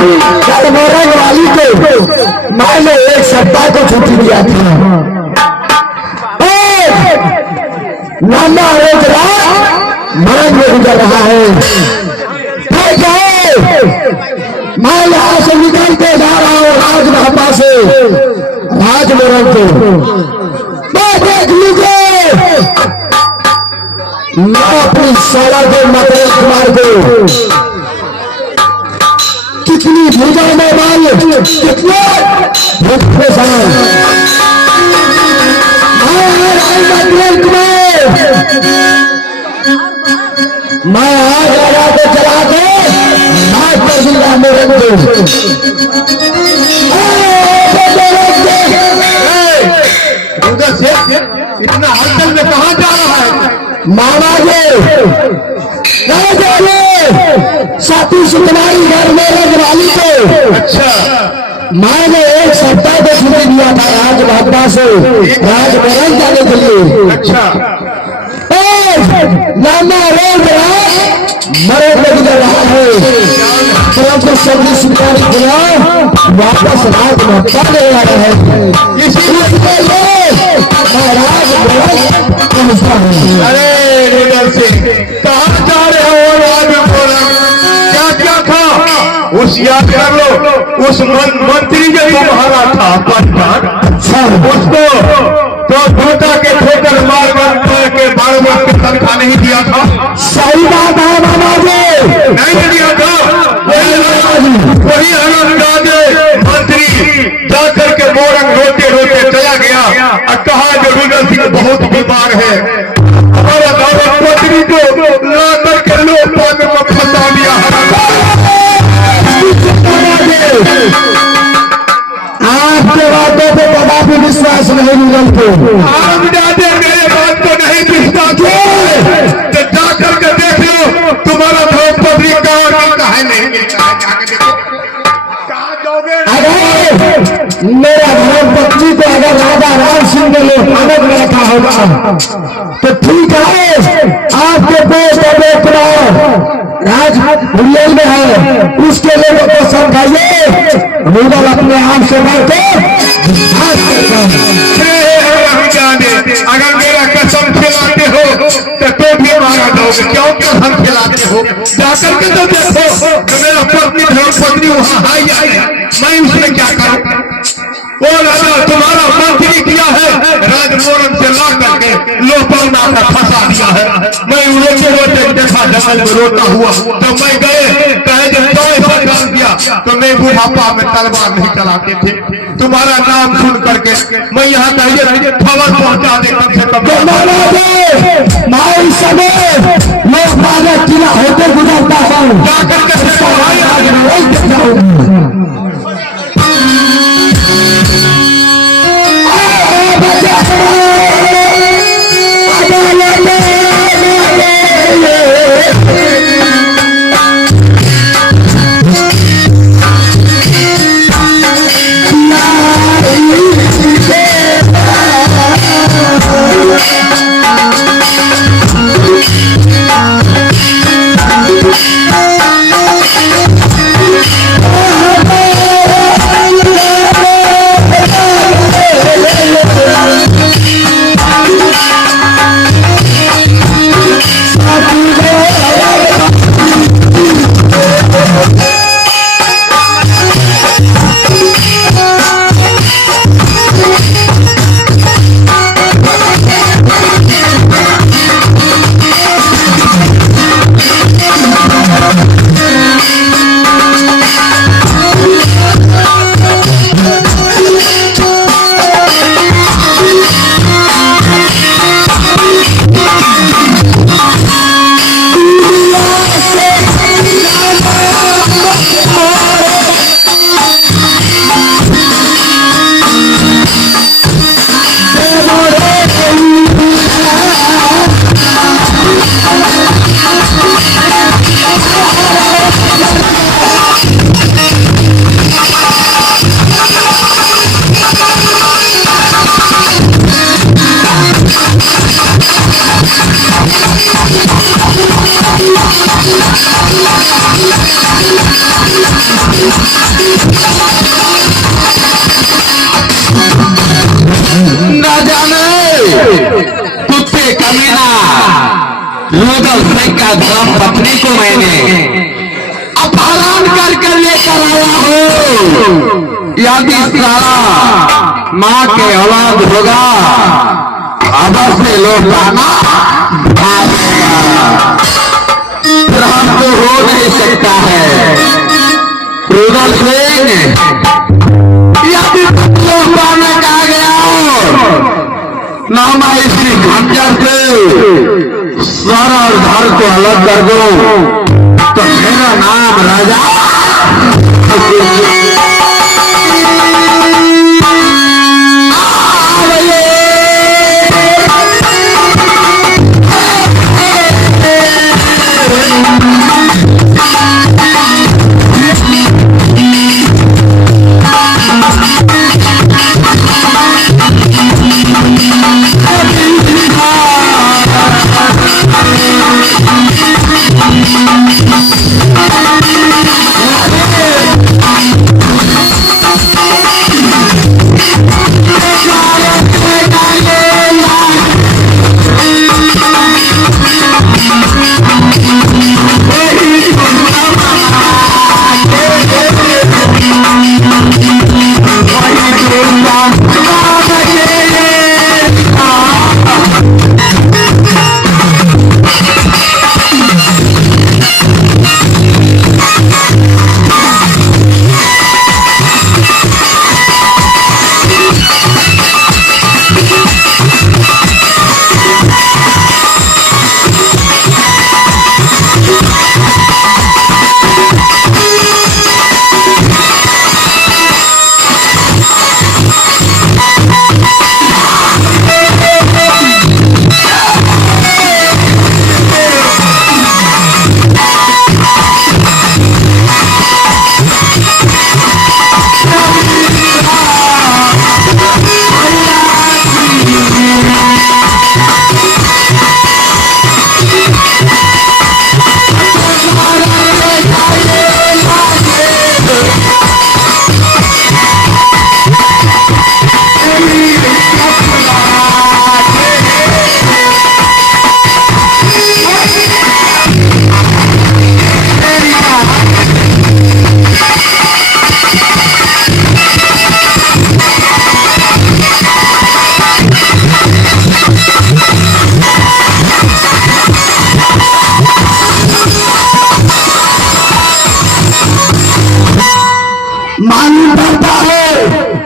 मोरंग वाली को मैंने एक सप्ताह को छुट्टी दिया था। नाना एक रात मरंग में गुजर रहा है। मैं यहाँ से निकलते जा रहा हूँ राजमहता से राजमोरंग को। मैं देख लीजिए मैं अपनी साला के मकरेल कुमार को कितनी भूजा में माल कितने भूखे साल मैं आज आया को चला के आज कर दूंगा मेरे को। इतना हलचल में कहाँ जा रहा है? मामा जी नहीं जाइए साथी से तुम्हारी घर में रजवाली को। अच्छा मैंने एक सप्ताह को छुट्टी दिया था राजमहता से राजमोरंग जाने के लिए। अच्छा नाना रोज रात मरे में गुजर रहा है परंतु सभी स्वीकार किया वापस राजमहता ले आ रहे हैं। इसीलिए मैं राजमोरंग पहुंचता हूँ। अरे लीडर सिंह कहाँ जा रहे हो राजमोरंग? क्या क्या था उस याद कर लो उस मंत्री जो तुम्हारा था पंचायत उसको तो धोखा के ठोकर मार के 12 लाख की तनख्वाह नहीं दिया था। सही बात है मामा जी नहीं दिया था। वही हरमजादे मंत्री जाकर के मोरंग रोते रोते चला गया और कहा जो लीडर सिंह बहुत बीमार है। हमारा दावत मंत्री को ला करके लोकपाल में फंसा दिया। आपके बातों पे कदापि विश्वास नहीं मिलते। आप जाते मेरे बात को नहीं विश्वास तो जाकर के देख लो तुम्हारा द्रौपदी कहाँ है नहीं मिलता है। जाकर देखो कहाँ जाओगे? अगर मेरा धर्मपत्नी को अगर राजा राम सिंह ने लोकपाल में रखा होगा तो ठीक है आपके पेट राज हुरियल में है उसके लोगों को समझाइए रूबल अपने आप से बढ़ते अगर मेरा कसम खिलाते हो तो भी मारा दोगे। क्यों कसम खिलाते हो? जाकर के तो देखो तो मेरा पत्नी धर्मपत्नी वहां आई मैं उसमें क्या करूं? वो राजा तुम्हारा मंत्री किया है राजमोरंग से ला करके लोकपाल में फंसा दिया है। मैं रोते रोते देखा जंगल में रोता हुआ तो मैं गए कहे जब तो ऐसा काम किया तो मैं बुढ़ापा में तलवार नहीं चलाते थे। तुम्हारा नाम सुन करके मैं यहाँ कहिए खबर पहुंचा दे कम से कम। मैं इस समय लोकपाल किला होते गुजरता हूँ जाकर के क्या धर्म पत्नी को मैंने अपहरण करके लेकर आया हूँ। यदि सारा माँ के औलाद होगा अवश्य लौटाना फिर हमको हो नहीं सकता है। रुदल सिंह यदि लौटाने का गया ना मैं इसी खंजर से सर और धड़ को अलग कर दूं तो मेरा नाम राजा मालूम पड़ता है